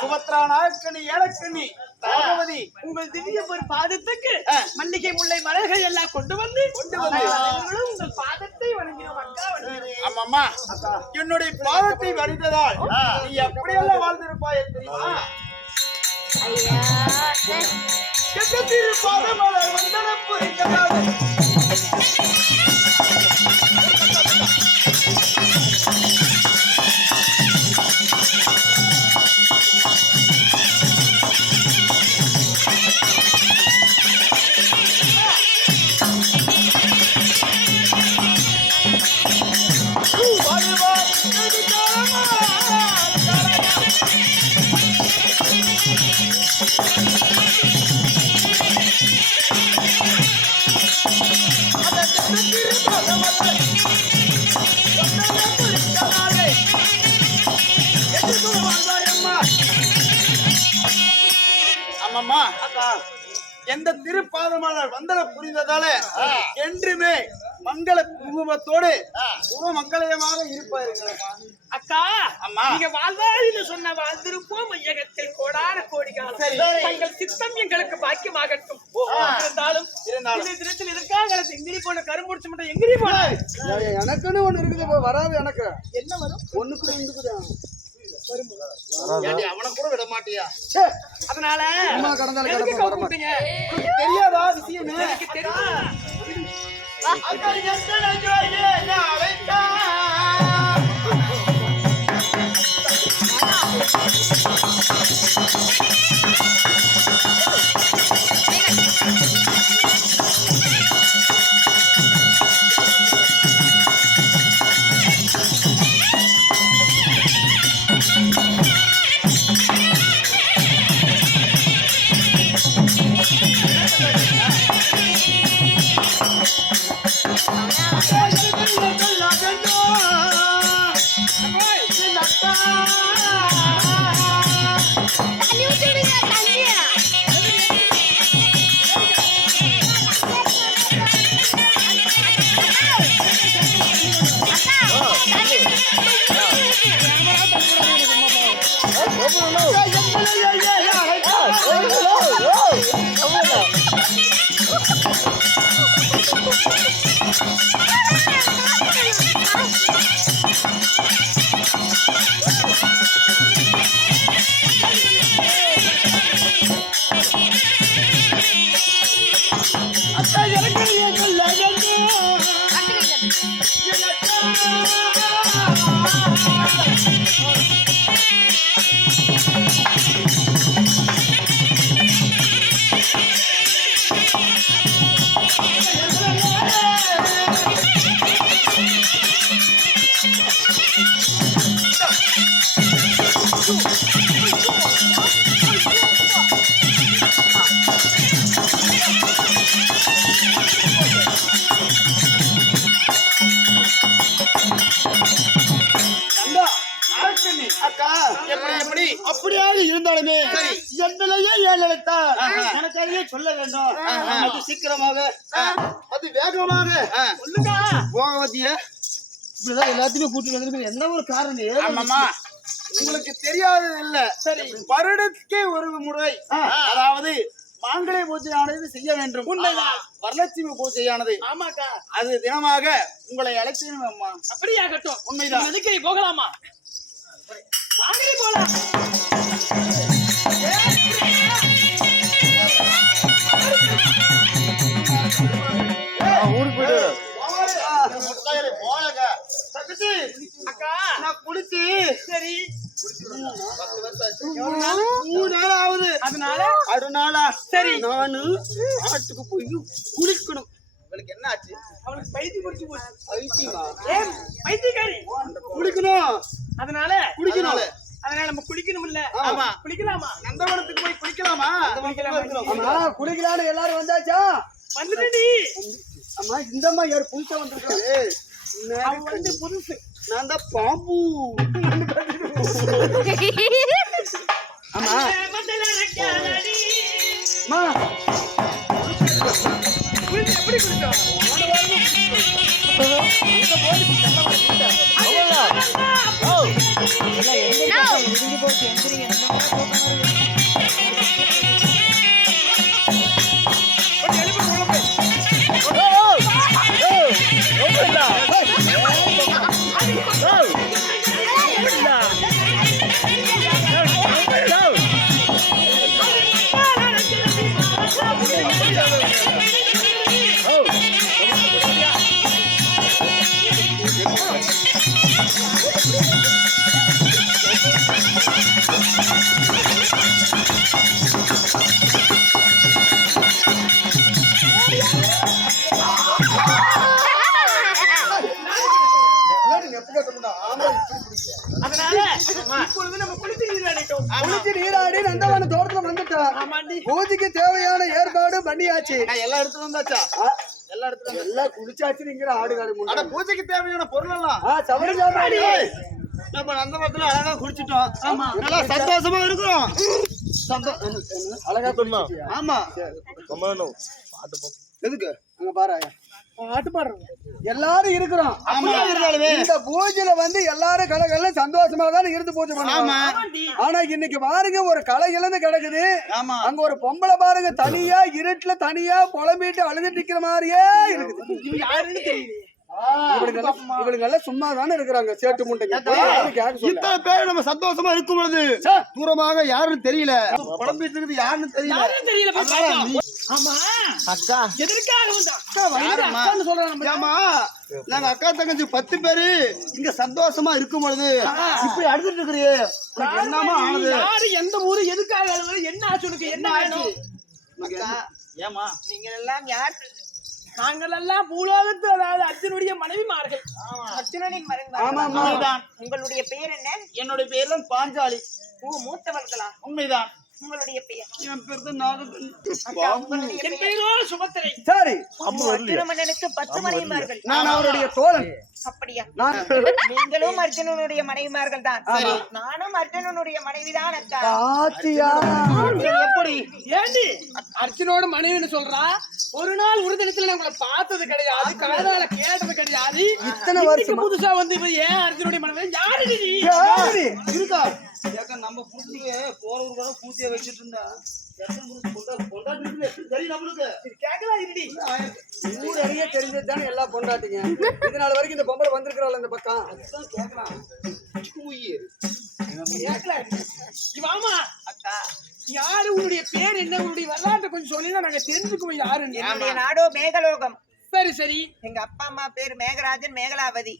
சுபத்ரா நாயக்கனி ஏலக்கண்ணி பகவதி உங்கள் திவ்ய ஒரு பாதத்துக்கு மல்லிகை முல்லை மலர்கள் எல்லாம் கொண்டு வந்து உங்கள் பாதத்தை வணங்கினோம் அக்கா. ஆமாம்மா, என்னுடைய பாதத்தை வணங்கியதால் நீ எப்படியெல்லாம் வாழ்ந்திருப்பாய் தெரியுமா? பாதமலர் வந்தன புரிந்ததால் அம்மா எந்த திருப்பாதமானால் வந்தன புரிந்ததால என்றுமே மங்கள குங்குமத்தோடு மங்களயமாக இருப்பார்கள் அக்கா. அம்மா, நீங்க வாழ்வாழின்னு சொன்ன வாழ்ந்திருப்போம் மையகத்தில் கோடான கோடிகாலம். தங்கள் சித்தம் எங்களுக்கு பாக்கியமாகட்டும். இருந்தாலும் தினத்தில் எதற்காக எங்கிரி போன கரும்புடிச்சு மட்டும் எங்கிரி போன எனக்குன்னு ஒண்ணு இருக்குது, வராது. எனக்கு என்ன வரும்? ஒண்ணுக்கு ரெண்டுக்குதான் அவனை கூட விட மாட்டியா? அதனால தெரியாதா விஷயம்? எனக்கு தெரியும். அப்படியாக இருந்தாலுமே எந்தலையே ஏழெழுத்தார் எனக்காகவே சொல்ல வேண்டும். அது சீக்கிரமாக, அது வேகமாக போகவதிய இப்படிதான் எல்லாத்தையுமே கூட்டி வந்து என்ன ஒரு காரணம்? உங்களுக்கு தெரியாதது இல்ல. சரி, வருடத்துக்கே ஒரு முறை அதாவது மாங்கலை பூஜையானது செய்ய வேண்டும். உண்மைதான். வரலட்சுமி பூஜையானது. ஆமாக்கா, அது தினமாக உங்களை அழைத்தேன் அம்மா. அப்படியாகட்டும். உண்மைதான். எதுக்கு போகலாமா? வாங்கி போலாம். ஊருக்கு போயிட்டு அக்கா நான் குளிச்சு சரி 3 நாள் ஆகுது. அதனால சரி நானு ஆட்டுக்கு போய் குளிக்கணும். அவளுக்கு என்ன ஆச்சு? அவளுக்கு பைத்தியம் பிடிச்சு போச்சு. பைத்தியமா? ஏன் பைத்தியக்காரி? குளிக்கணும். அதனால குளிக்கணும். அதனால அதனால நம்ம குளிக்கணும் இல்ல? ஆமா. குளிக்கலாமா? நந்தவனத்துக்கு போய் குளிக்கலாமா? ஆமா குளிக்கலான்னு எல்லாரும் வந்தாச்சா? வந்துடுடி. ஆமா இந்தம்மா யார் புதுசா வந்திருக்காரு? அவன் வந்து புதுசு. நான் தான் பாம்பு. ஆமா அம்மா குளிச்சு எப்படி குளிச்சோம்? அதனால இப்பொழுது நம்ம குளித்து நீராடிட்டோம். குளிச்சு நீராடி நந்தவன தோட்டத்துல வந்துட்டோம். ஆமாண்டி. பூஜைக்கு தேவையான ஏற்பாடு பண்ணியாச்சு. எல்லா இடத்துல வந்தாச்சா? எல்லா இடத்துல எல்லாம் குளிச்சாச்சுங்கிற ஆடுகாடு அட பூஜைக்கு தேவையான பொருள் எல்லாம் சபரி சாப்பாடு நம்ம நந்தவனத்துல அழகா குளிச்சிட்டோம். ஆமா நல்லா சந்தோஷமா இருக்கிறோம். அழகா குளிச்சு. ஆமா எதுக்கு அங்க பாரு பாட்டு பாடுறோம். எல்லாரும் இருக்கிறோம். இந்த பூஜையில வந்து எல்லாரும் கலகல சந்தோஷமா தான் இருந்து பூஜை பண்ணுவாங்க. ஆனா இன்னைக்கு பாருங்க ஒரு கலை இழந்து கிடக்குது. அங்க ஒரு பொம்பளை பாருங்க தனியா இருட்டுல தனியா புலம்பிட்டு அழுதுட்டு நிக்கிற மாதிரியே இருக்குது. யாருன்னு தெரியல. இவளுங்க எல்லாம் சும்மா தானே இருக்கிறாங்க. சேட்டு முண்டைங்க இத்தனை பேர் நம்ம சந்தோஷமா இருக்கும் பொழுது தூரமாக யாருன்னு தெரியல, புலம்பிட்டு இருக்குது யாருன்னு தெரியல. ஆமா அக்கா எதற்காக வந்து அக்கா வயிறு அக்கான்னு சொல்றாங்க. ஆமா நாங்க அக்கா தங்கச்சி 10 பேரு இங்க சந்தோஷமா இருக்கும் பொழுது இப்படி அழுதுட்டு இருக்கிறியே என்னமா ஆனது? யாரு எந்த ஊரு எதுக்காக அழுகுற? என்ன ஆச்சு உனக்கு? என்ன வேணும்? ஏமா நீங்க எல்லாம் யார்? நாங்கள் எல்லாம் பூலோகத்து, அதாவது அர்ஜுனுடைய மனைவிமார்கள். அர்ஜுனனின் மனைவிதான். உங்களுடைய பெயர் என்ன? என்னுடைய பேர் தான் பாஞ்சாலி. மூத்தவர்களா? உண்மைதான். உங்களுடைய பெயர்? என் பேர் தான் நாகக்கண்ணி. என் பெயரோ சுபத்திரை. சரி அர்ஜுனமன்னனுக்கு 10 மனைவிமார்கள். நான் அவருடைய தோழன். அப்படியா? நீங்களும் அர்ஜுனனுடைய மனைவிமார்கள் தான். நானும் அர்ஜுனனுடைய மனைவிதான் அக்கா. பாத்தியா எப்படி ஏண்டி அர்ஜுனோட மனைவின்னு சொல்றா? ஒரு நாள் ஒரு தினத்துல நம்மள பார்த்தது கிடையாது, காதால கேட்டது கிடையாது. இத்தனை வருஷம் புதுசா வந்து இப்ப ஏன் அர்ஜுனுடைய மனைவி? யாரு நீ? இருக்கா? நம்ம புடிச்சு போறவங்க கூட பூச்சியை வச்சிட்டு இருந்தா ஊரறிய தெரிஞ்சது தானே எல்லா பொண்டாட்டிங்க. இதனால வரைக்கும் இந்த பொம்பளை வந்திருக்கிறாள் இந்த பக்கம். ஆமா அக்கா, யாரு? உன்னுடைய பேர் என்ன? உன்னுடைய வரலாற்றை கொஞ்சம் சொல்லினா நாங்க தெரிஞ்சுக்குவோம் யாருன்னு. என்னுடைய நாடோ மேகலோகம். சரி சரி. எங்க அப்பா அம்மா பேர் மேகராஜன், மேகலாவதி.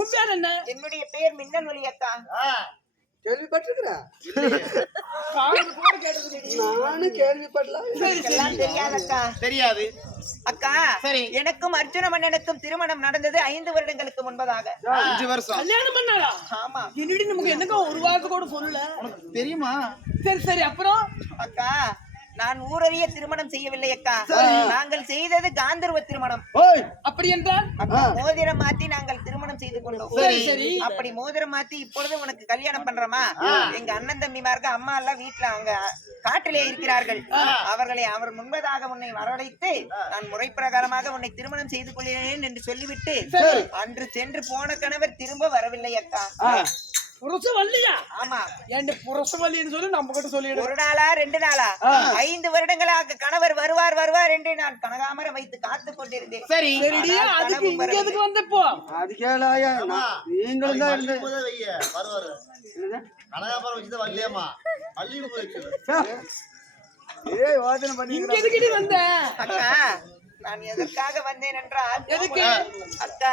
உன் பேர் என்ன? என்னுடைய பேர் மின்னல் ஒளி அக்கா. கேள்விப்பட்டிருக்கிறேன். நானும் கேள்விப்படலாம். தெரியாதக்கா? தெரியாது அக்கா. சரி, எனக்கும் அர்ஜுன மன்னனுக்கும் திருமணம் நடந்தது 5 வருடங்களுக்கு முன்பதாக. 5 வருஷம் கல்யாணம் பண்ணாரா? ஆமா. என்னடி நமக்கு என்னக்கா ஒரு வார்த்தை கூட சொல்லல. உனக்கு தெரியுமா? சரி சரி. அப்புறம் அக்கா, நான் ஊரறிய திருமணம் செய்யவில்லை அக்கா. நாங்கள் செய்தது காந்தர்வ திருமணம். அப்படி என்றால் மோதிரம் மாத்தி நாங்கள் திருமணம் செய்து கொண்டோம். சரி சரி. அப்படி மோதிரம் மாத்தி இப்பொழுது உனக்கு கல்யாணம் பண்றோமா? எங்க அண்ணன் தம்பிமார்கள் அம்மா எல்லாம் வீட்டுல அங்க காட்டிலே இருக்கிறார்கள். அவர்களை அவர் முன்பதாக உன்னை வரவழைத்து நான் முறை பிரகாரமாக உன்னை திருமணம் செய்து கொள்கிறேன் என்று சொல்லிவிட்டு அன்று சென்று போன கணவர் திரும்ப வரவில்லை அக்கா. புரசவல்லியா? ஆமா. ஏண்டி புரசவல்லின்னு சொல்லி நம்ம கிட்ட சொல்லிடு. 1 நாளா 2 நாளா 5 வருடங்களாக கணவர் வருவார் என்று நான் கனகாமரம் வைத்து காத்து கொண்டிருந்தேன். சரி சரிடி. அதுக்கு இங்க எதுக்கு வந்தப்போ? அது கேளாயா, நீங்களும் தான் இருந்து வருவாரு கனகாமரம் வச்சுதான் வரலையாமா? பள்ளிக்கு போயிடுச்சு. ஏய் வாதனை பண்ணி இங்க எதுக்கு வந்த? அக்கா, நான் எதற்காக வந்தேன் என்றால் எதுக்கு? அக்கா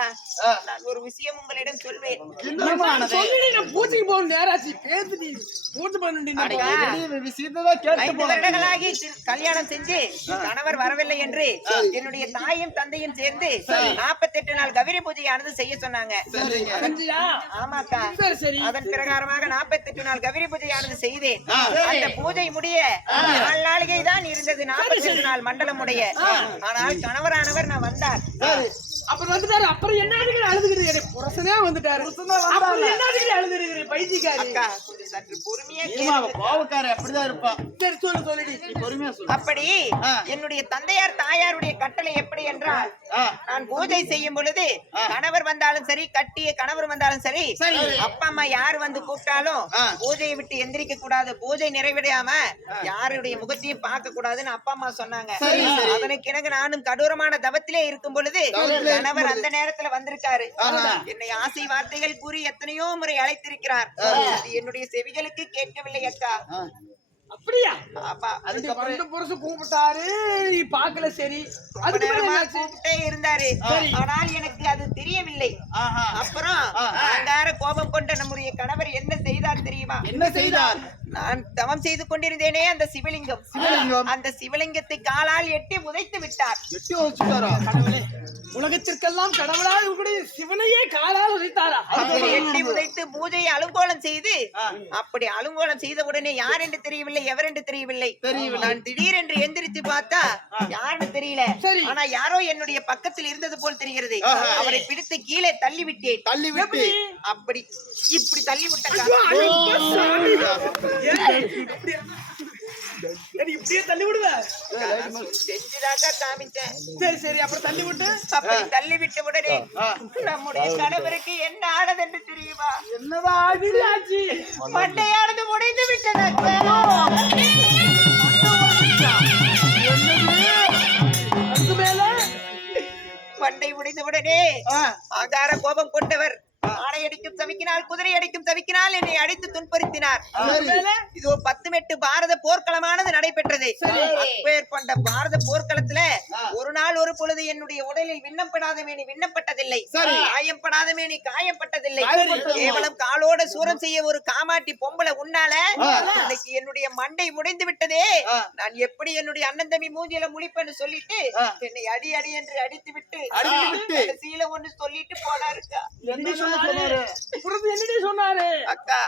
நான் ஒரு விஷயம் உங்களிடம் சொல்வேன். சொல்லி நான் பூஜைக்கு போகணும் நேராச்சு பேசி நீ பூஜை பண்ணி அக்கா, விஷயத்தான் கேட்டு 5 வருடங்களாகி கல்யாணம் செஞ்சு கணவர் வரவில்லை என்று என்னுடைய தாயும் தந்தையும் சேர்ந்து 48 நாள் கௌரி பூஜையானது செய்ய சொன்னாங்க. செஞ்சியா? ஆமாக்கா. சரி சரி. அதன் பிரகாரமாக 48 நாள் கௌரி பூஜையானது செய்தேன். அந்த பூஜை முடிய 4 நாளிகை தான் இருந்தது. 48 நாள் மண்டலம் உடைய. ஆனால் கணவரானவர் நான் வந்தார். அப்புறம் வந்துட்டாரு. அப்புறம் என்ன அழுதுகிறீங்க? புருஷனே வந்துட்டாரு. அப்புறம் என்ன அழுதுகிறீங்க? பைத்தியக்காரி. அக்கா கொஞ்சம் சற்று பொறுமையா ஏமா, கேளுங்க. கோவக்கார அப்படிதான் இருப்பா. சரி சொல்லுடி. பொறுமையா சொல்லு. அப்படி என்னுடைய தந்தையார் தாயாருடைய கட்டளை எப்படி என்றால் நான் பூஜை செய்யும் பொழுது கணவர் வந்தாலும் சரி கட்டிய கணவர் வந்தாலும் சரி அப்பா அம்மா யார் வந்து கூப்பிட்டாலும் பூஜையை விட்டு எந்திரிக்க கூடாது, பூஜை நிறைவடையாம யாருடைய முகத்தையும் பார்க்க கூடாதுன்னு அப்பா அம்மா சொன்னாங்க. அதற்கு எனக்கு நானும் கடூரமான தவத்திலே இருக்கும் பொழுது கணவர் அந்த நேரத்துல வந்திருக்காரு. என்னை ஆசை வார்த்தைகள் கூறி எத்தனையோ முறை அழைத்திருக்கிறார். அது என்னுடைய செவிகளுக்கு கேட்கவில்லை அக்கா. அப்படியா? அப்பா அதுக்கு புருஷன் கூப்பிட்டாரு, நீ பாக்கல. சரி, அதுக்கு நேரமா கூப்பிட்டே இருந்தாரு. ஆனால் எனக்கு அது தெரியவில்லை. அப்புறம் அங்கார கோபம் கொண்ட நம்முடைய கணவர் என்ன செய்தார் தெரியுமா? என்ன செய்தார்? நான் தவம் செய்து கொண்டிருந்தேனே அந்த சிவலிங்கம், அந்த சிவலிங்கத்தை காலால் எட்டி உதைத்து விட்டார். எட்டி வச்சுட்டாரா? உலகத்திற்கெல்லாம் கடவுளால் உங்களுடைய சிவனையே காலால் உதைத்தாரா? அப்படி எட்டி உதைத்து பூஜையை அலுங்கோலம் செய்து அப்படி அலுங்கோலம் செய்த உடனே யார் என்று தெரியவில்லை, எவர் என்று தெரியவில்லை. நான் திடீரென்று எந்திரித்து பார்த்தா யாருன்னு தெரியல. ஆனா யாரோ என்னுடைய பக்கத்தில் இருந்தது போல் தெரிகிறது. அவரை பிடித்து கீழே தள்ளி விட்டேன். தள்ளிவிட்டு அப்படி இப்படி தள்ளி விட்டேன். இப்படியே தள்ளி விடுவேன். செஞ்சுதாக்கா காமிச்சேன். சரி சரி. அப்புறம் தள்ளி விட்டு அப்படி தள்ளி விட்ட உடனே நம்முடைய கணவருக்கு என்ன ஆனது என்று தெரியுமா? என்னதான் ஆச்சு? மண்டையானது உடைந்து விட்டது. அதுக்கு மேல மண்டை உடைந்த உடனே ஆகார கோபம் கொண்டவர் ஆடை அடிக்கும் சவிக்கினால், குதிரை அடிக்கும் சவிக்கினால் என்னை அடித்து துன்புறுத்தினார். இதோ 10 மெட்டு பாரத போர்க்களமானது நடைபெற்றது. அப்பேற்பட்ட பாரத போர்க்களத்துல ஒரு நாள் ஒரு பொழுது என்னுடைய உடலில் விண்ணப்படாத மேனி விண்ணப்பட்டதில்லை, காயப்படாத மேனி காயப்பட்டதில்லை. கேவலம் காலோட சூரம் செய்ய ஒரு காமாட்டி பொம்பளை உன்னால இன்னைக்கு என்னுடைய மண்டை முடைந்து விட்டதே. நான் எப்படி என்னுடைய அண்ணன் தம்பி மூஞ்சில முழிப்பேன்னு சொல்லிட்டு என்னை அடி அடி என்று அடித்து விட்டு சீல ஒண்ணு சொல்லிட்டு போனாருக்கா. என்னடி சொன்னாரு? அக்கா